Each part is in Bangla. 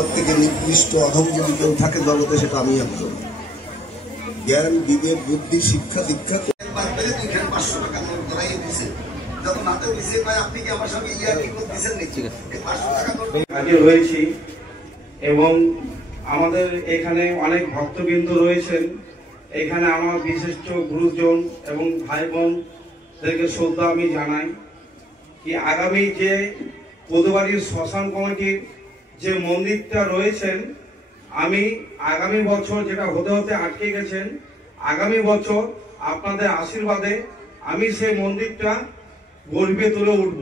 সবথেকে নিকৃষ্ট অধম যদি কেউ থাকে জগতে সেটা আমি একজন। জ্ঞান বিবেক বুদ্ধি শিক্ষা দীক্ষা হয়েছি এবং আমাদের এখানে অনেক ভক্তবৃন্দ রয়েছেন। এখানে আমার বিশিষ্ট গুরুজন এবং ভাই বোনদেরকে শ্রদ্ধা আমি জানাই কি আগামী যে কোদবাড়ির শ্মশান কমিটির যে মন্দিরটা রয়েছেন, আমি আগামী বছর যেটা হতে হতে আটকে গেছেন, আগামী বছর আপনাদের আশীর্বাদে আমি সেই মন্দিরটা গর্বে তুলে উঠব।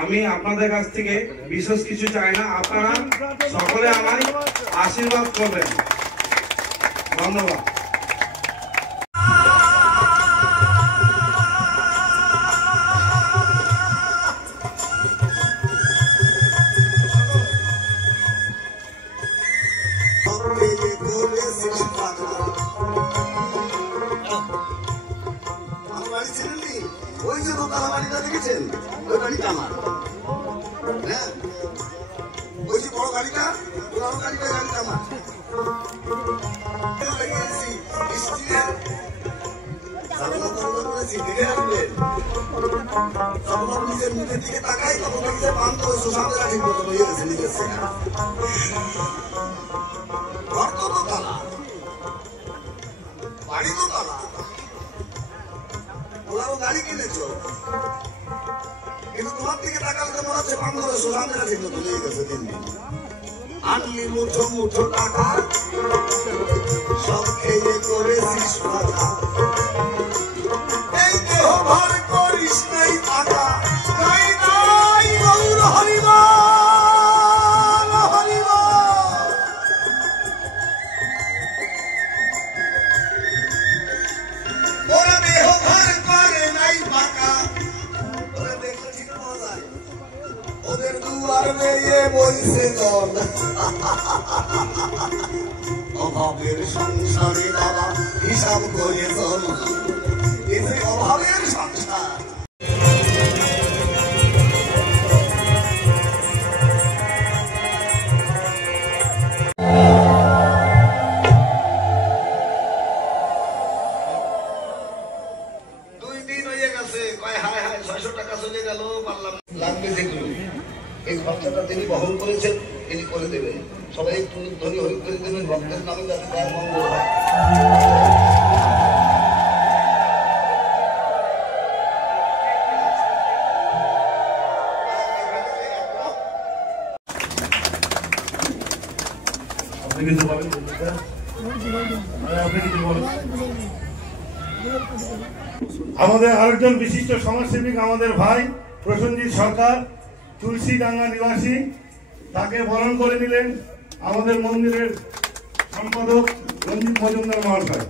আমি আপনাদের কাছ থেকে বিশেষ কিছু চাই না, আপনারা সকলে আমায় আশীর্বাদ করবেন। ধন্যবাদ। ওই যে দোতলা বাড়িটা দেখেছেন, ওই বাড়িটা আমার। হ্যাঁ, ওই যে বড় গাড়িটা, পুরানো গাড়িটা আমার। নিজের মুখের দিকে তাকাই তখন দেখছে পান্ত সুশান্তেরা ঠিক মতো হয়ে গেছে নিজের সেখানে। ঘর তো দোতলা, বাড়ি দোতলা, পুরানো গাড়ি কিনেছ, কিন্তু তোমার দিকে টাকাতে মনে হচ্ছে বান্ধবের সুশান্তেরা ঠিক মতো হয়ে গেছে দিন দিন। আনলি মুঠো মুঠো টাকা, সব খেয়ে করেছিস মজা, এই দেহ ভার করিস নাই টাকা, নাই নাই গৌর হরিবল হরিবল। ওরা দেহ ভার করে নাই পাকা, ওরা দেখলে ঠিক পাওয়া যায়, ওদের দুয়ার মেয়ে বলছে জন। অভাবের সংসারে বাবা হিসাব করে চল, এই যে অভাবের সংসার। এই খরচাটা তিনি বহন করেছেন, তিনি করে দেবেন। সবাই একটু ধনী হরি করে দেবেন ভক্তের নামে, যাতে তার মঙ্গল হয়। আমাদের আরেকজন বিশিষ্ট সমাজসেবিক আমাদের ভাই প্রসেনজিৎ সরকার, তুলসীডাঙ্গা নিবাসী, তাকে বরণ করে দিলেন আমাদের মন্দিরের সম্পাদক রঞ্জিত মজুমদার মহাশয়।